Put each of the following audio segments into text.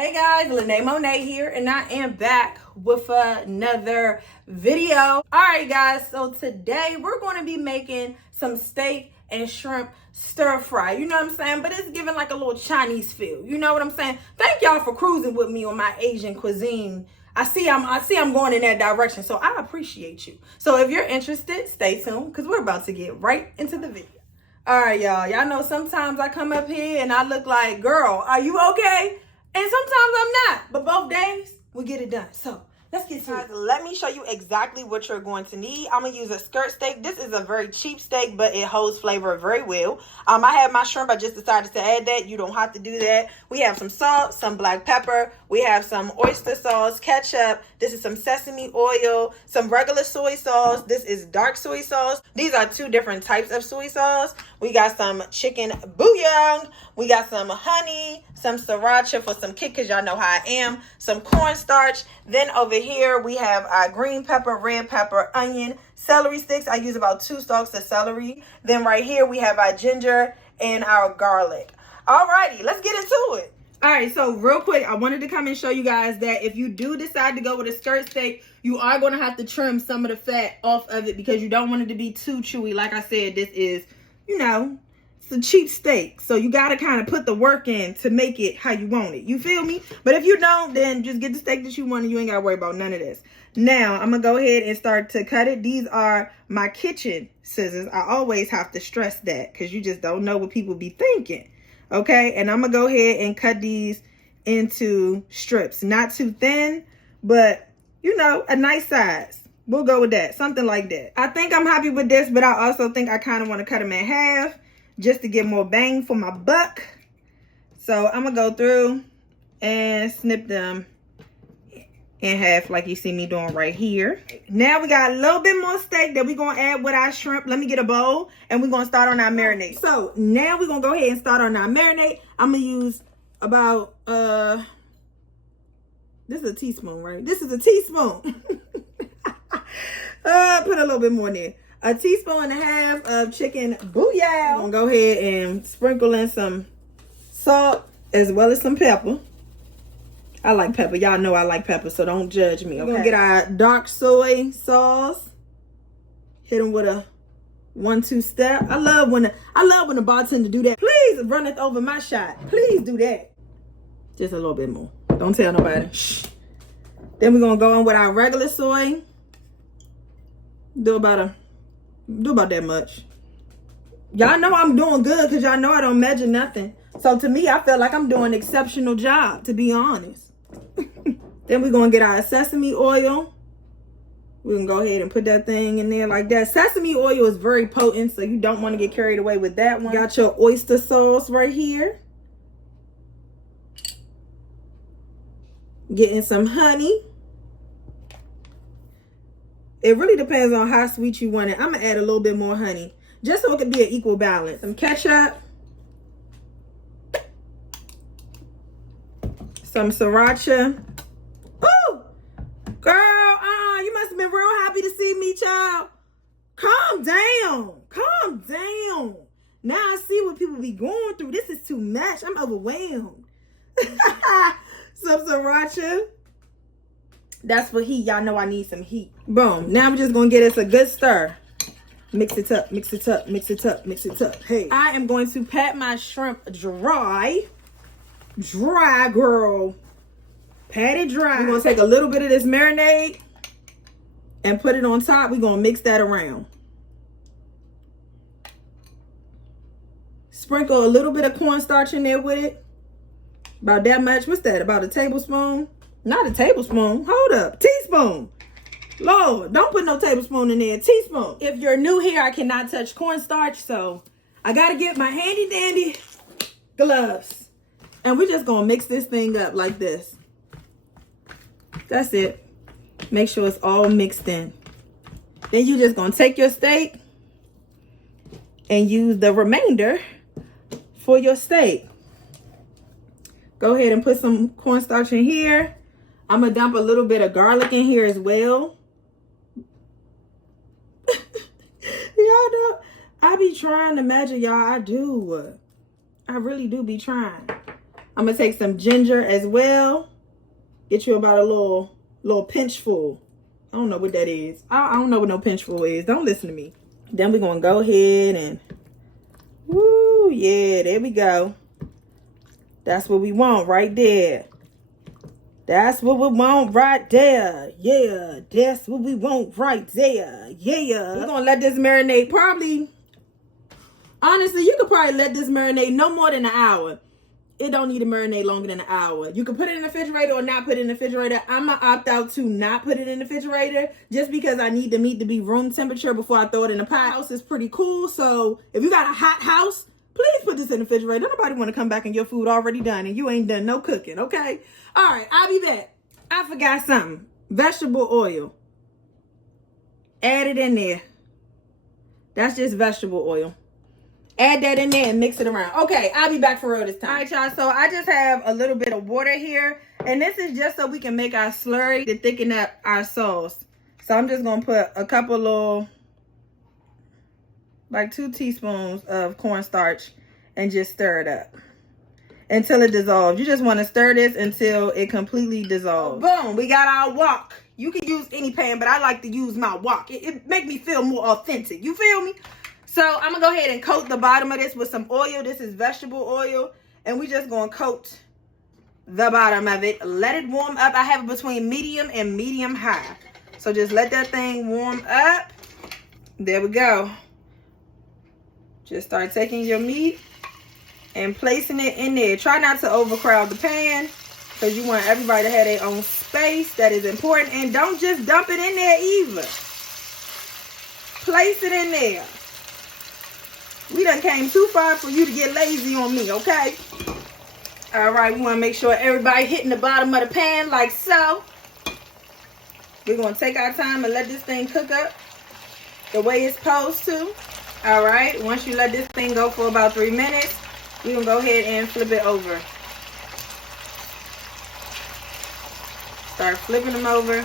Hey guys, Lene Monet here, and I am back with another video. All right guys, so today we're going to be making some steak and shrimp stir fry. You know what I'm saying? But it's giving like a little Chinese feel. You know what I'm saying? Thank y'all for cruising with me on my Asian cuisine. I see I'm going in that direction, so I appreciate you. So if you're interested, stay tuned because we're about to get right into the video. All right, y'all know sometimes I come up here and I look like, girl, are you okay? And sometimes I'm not, but both days we get it done. So let's get to it. Let me show you exactly what you're going to need. I'm gonna use a skirt steak. This is a very cheap steak, but it holds flavor very well. I have my shrimp. I just decided to add that. You don't have to do that. We have some salt, some black pepper. We have some oyster sauce, ketchup. This is some sesame oil, some regular soy sauce. This is dark soy sauce. These are two different types of soy sauce. We got some chicken bouillon. We got some honey, some sriracha for some kick, because y'all know how I am. Some cornstarch. Then over here, we have our green pepper, red pepper, onion, celery sticks. I use about 2 stalks of celery. Then right here, we have our ginger and our garlic. Alrighty, let's get into it. All right, so real quick, I wanted to come and show you guys that if you do decide to go with a skirt steak, you are going to have to trim some of the fat off of it because you don't want it to be too chewy. Like I said, this is, you know, it's a cheap steak. So you got to kind of put the work in to make it how you want it. You feel me? But if you don't, then just get the steak that you want and you ain't got to worry about none of this. Now, I'm going to go ahead and start to cut it. These are my kitchen scissors. I always have to stress that because you just don't know what people be thinking. Okay, and I'm gonna go ahead and cut these into strips. Not too thin, but you know, a nice size. We'll go with that, something like that. I think I'm happy with this, but I also think I kind of want to cut them in half just to get more bang for my buck. So I'm gonna go through and snip them in half like you see me doing right here. Now we got a little bit more steak that we're going to add with our shrimp. Let me get a bowl and we're going to start on our marinade. So now we're going to go ahead and start on our marinade. I'm going to use about, this is a teaspoon, right? This is a teaspoon. Put a little bit more in there. A teaspoon and a half of chicken bouillon. I'm going to go ahead and sprinkle in some salt as well as some pepper. I like pepper. Y'all know I like pepper, so don't judge me. Okay? We're gonna get our dark soy sauce. Hit them with a 1-2 step. I love when the bartender do that. Please run it over my shot. Please do that. Just a little bit more. Don't tell nobody. Shh. Then we're gonna go in with our regular soy. Do about that much. Y'all know I'm doing good because y'all know I don't measure nothing. So to me, I feel like I'm doing an exceptional job, to be honest. Then we're going to get our sesame oil. We can go ahead and put that thing in there like that. Sesame oil is very potent, so you don't want to get carried away with that one. Got your oyster sauce right here. Getting some honey. It really depends on how sweet you want it. I'm going to add a little bit more honey, just so it can be an equal balance. Some ketchup. Some sriracha. Ooh! Girl, you must have been real happy to see me, child. Calm down. Calm down. Now I see what people be going through. This is too much. I'm overwhelmed. Some sriracha. That's for heat. Y'all know I need some heat. Boom. Now we're just going to get us a good stir. Mix it up, mix it up, mix it up, mix it up. Hey, I am going to pat my shrimp dry. Dry, girl. Pat it dry. We're going to take a little bit of this marinade and put it on top. We're going to mix that around. Sprinkle a little bit of cornstarch in there with it. About that much. What's that? About a tablespoon? Not a tablespoon. Hold up. Teaspoon. Lord, don't put no tablespoon in there. Teaspoon. If you're new here, I cannot touch cornstarch, so I got to get my handy dandy gloves. And we're just going to mix this thing up like this. That's it. Make sure it's all mixed in. Then you're just going to take your steak and use the remainder for your steak. Go ahead and put some cornstarch in here. I'm going to dump a little bit of garlic in here as well. Y'all know, I be trying to measure, y'all. I do. I really do be trying. I'm gonna take some ginger as well. Get you about a little pinch full. I don't know what that is. I don't know what no pinch full is. Don't listen to me. Then we're gonna go ahead and, woo, yeah, there we go. That's what we want right there. That's what we want right there. Yeah, that's what we want right there. Yeah. We're gonna let this marinate probably, honestly, you could probably let this marinate no more than an hour. It don't need to marinate longer than an hour. You can put it in the refrigerator or not put it in the refrigerator. I'm going to opt out to not put it in the refrigerator just because I need the meat to be room temperature before I throw it in the pot. House is pretty cool. So if you got a hot house, please put this in the refrigerator. Nobody want to come back and your food already done and you ain't done no cooking, okay? All right, I'll be back. I forgot something. Vegetable oil. Add it in there. That's just vegetable oil. Add that in there and mix it around. Okay, I'll be back for real this time. All right, y'all. So I just have a little bit of water here. And this is just so we can make our slurry to thicken up our sauce. So I'm just going to put a couple little, like 2 teaspoons of cornstarch and just stir it up until it dissolves. You just want to stir this until it completely dissolves. Boom, we got our wok. You can use any pan, but I like to use my wok. It make me feel more authentic. You feel me? So I'm going to go ahead and coat the bottom of this with some oil. This is vegetable oil. And we just going to coat the bottom of it. Let it warm up. I have it between medium and medium high. So just let that thing warm up. There we go. Just start taking your meat and placing it in there. Try not to overcrowd the pan because you want everybody to have their own space. That is important. And don't just dump it in there either. Place it in there. We done came too far for you to get lazy on me, okay? All right, we want to make sure everybody hitting the bottom of the pan like so. We're going to take our time and let this thing cook up the way it's supposed to. All right, once you let this thing go for about 3 minutes, we're going to go ahead and flip it over. Start flipping them over.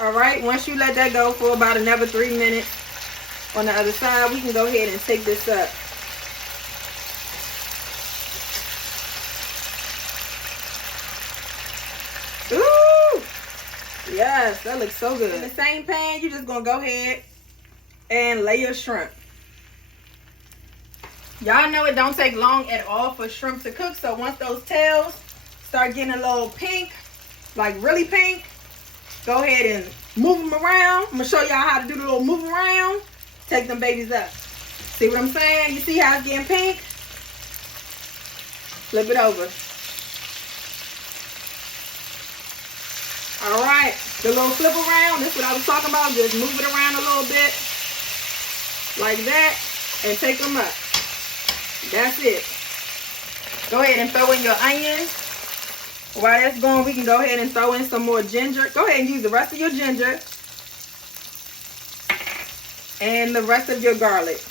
All right, once you let that go for about another 3 minutes, on the other side, we can go ahead and take this up. Ooh! Yes, that looks so good. In the same pan, you're just going to go ahead and lay your shrimp. Y'all know it don't take long at all for shrimp to cook. So once those tails start getting a little pink, like really pink, go ahead and move them around. I'm going to show y'all how to do the little move around. Take them babies up. See what I'm saying? You see how it's getting pink? Flip it over. All right. The little flip around. That's what I was talking about. Just move it around a little bit. Like that. And take them up. That's it. Go ahead and throw in your onions. While that's going, we can go ahead and throw in some more ginger. Go ahead and use the rest of your ginger. And the rest of your garlic.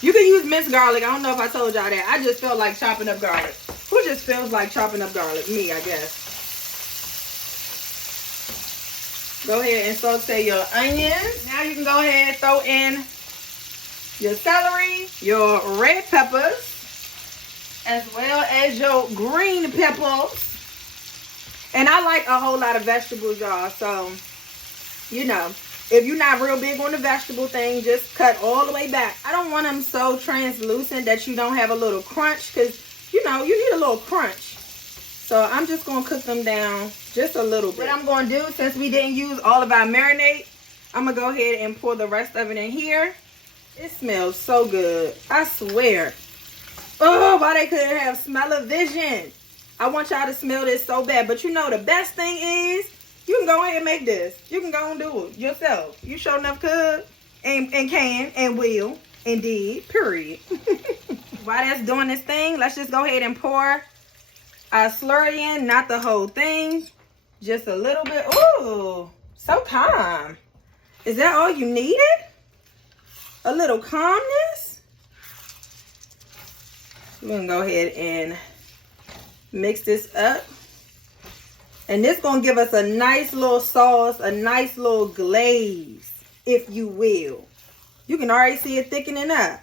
You can use minced garlic. I don't know if I told y'all that. I just felt like chopping up garlic. Who just feels like chopping up garlic? Me, I guess. Go ahead and saute your onions. Now you can go ahead and throw in your celery, your red peppers, as well as your green peppers. And I like a whole lot of vegetables, y'all. So, you know. If you're not real big on the vegetable thing, just cut all the way back. I don't want them so translucent that you don't have a little crunch because, you know, you need a little crunch. So I'm just going to cook them down just a little bit. What I'm going to do, since we didn't use all of our marinade, I'm going to go ahead and pour the rest of it in here. It smells so good. I swear. Oh, why they couldn't have smell-o-vision. I want y'all to smell this so bad. But you know the best thing is, you can go ahead and make this. You can go and do it yourself. You sure enough could and can and will indeed, period. While that's doing this thing, let's just go ahead and pour our slurry in. Not the whole thing. Just a little bit. Ooh, so calm. Is that all you needed? A little calmness? We're going to go ahead and mix this up. And this going to give us a nice little sauce, a nice little glaze, if you will. You can already see it thickening up.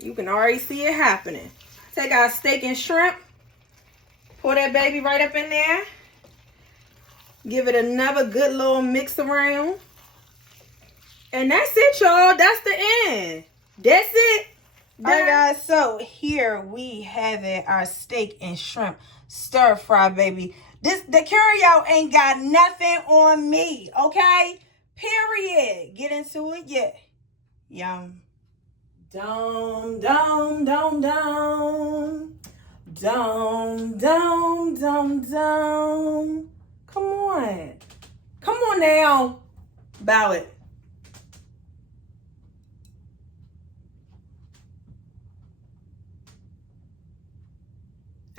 You can already see it happening. Take our steak and shrimp. Pour that baby right up in there. Give it another good little mix around. And that's it, y'all. That's the end. That's it. All right, guys. So here we have it. Our steak and shrimp stir fry, baby. The carryout ain't got nothing on me, okay? Period. Get into it, yeah. Yum. Dum, dum, dum, dum. Dum, dum, dum, dum. Come on. Come on now. Bow it.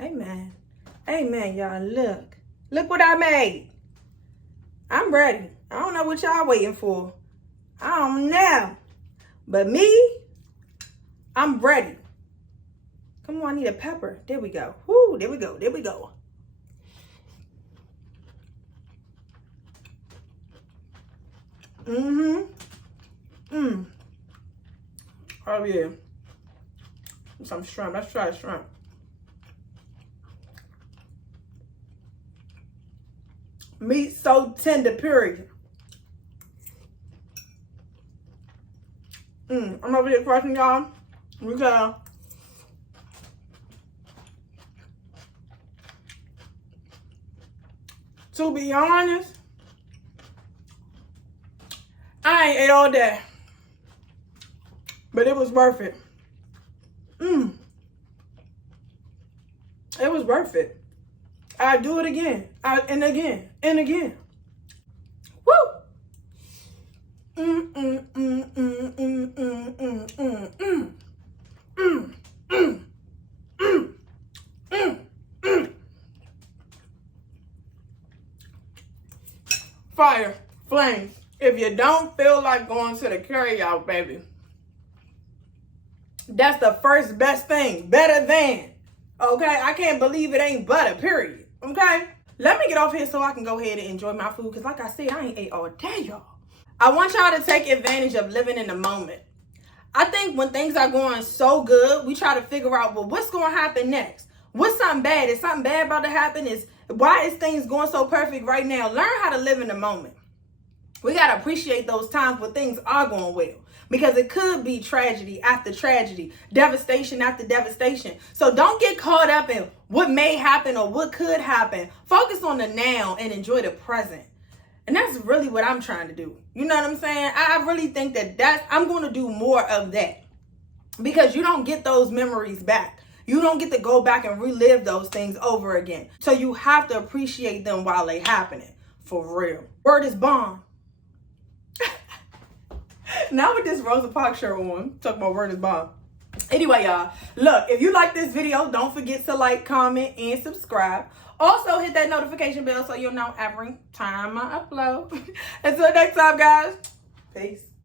Amen. Amen, y'all. Look. Look what I made. I'm ready. I don't know what y'all waiting for. I don't know. But me, I'm ready. Come on, I need a pepper. There we go. Woo, there we go. There we go. Oh, yeah. Some shrimp. Let's try shrimp. Meat so tender, period. I'm over here crushing y'all because to be honest, I ain't ate all day, but it was worth it. It was worth it. I'd do it again, and again, and again. Woo! Fire, flames. If you don't feel like going to the carryout, baby, that's the first best thing. Better than. Okay? I can't believe it ain't butter, period. Okay? Let me get off here so I can go ahead and enjoy my food. Because like I said, I ain't ate all day, y'all. I want y'all to take advantage of living in the moment. I think when things are going so good, we try to figure out, well, what's going to happen next? What's something bad? Is something bad about to happen? Why is things going so perfect right now? Learn how to live in the moment. We got to appreciate those times when things are going well. Because it could be tragedy after tragedy, devastation after devastation. So don't get caught up in what may happen or what could happen. Focus on the now and enjoy the present. And that's really what I'm trying to do. You know what I'm saying? I really think that I'm going to do more of that. Because you don't get those memories back. You don't get to go back and relive those things over again. So you have to appreciate them while they're happening. For real. Word is bond. Now with this Rosa Parks shirt on, talk about word is bond. Anyway, y'all, look, if you like this video, don't forget to like, comment, and subscribe. Also, hit that notification bell so you'll know every time I upload. Until next time, guys. Peace.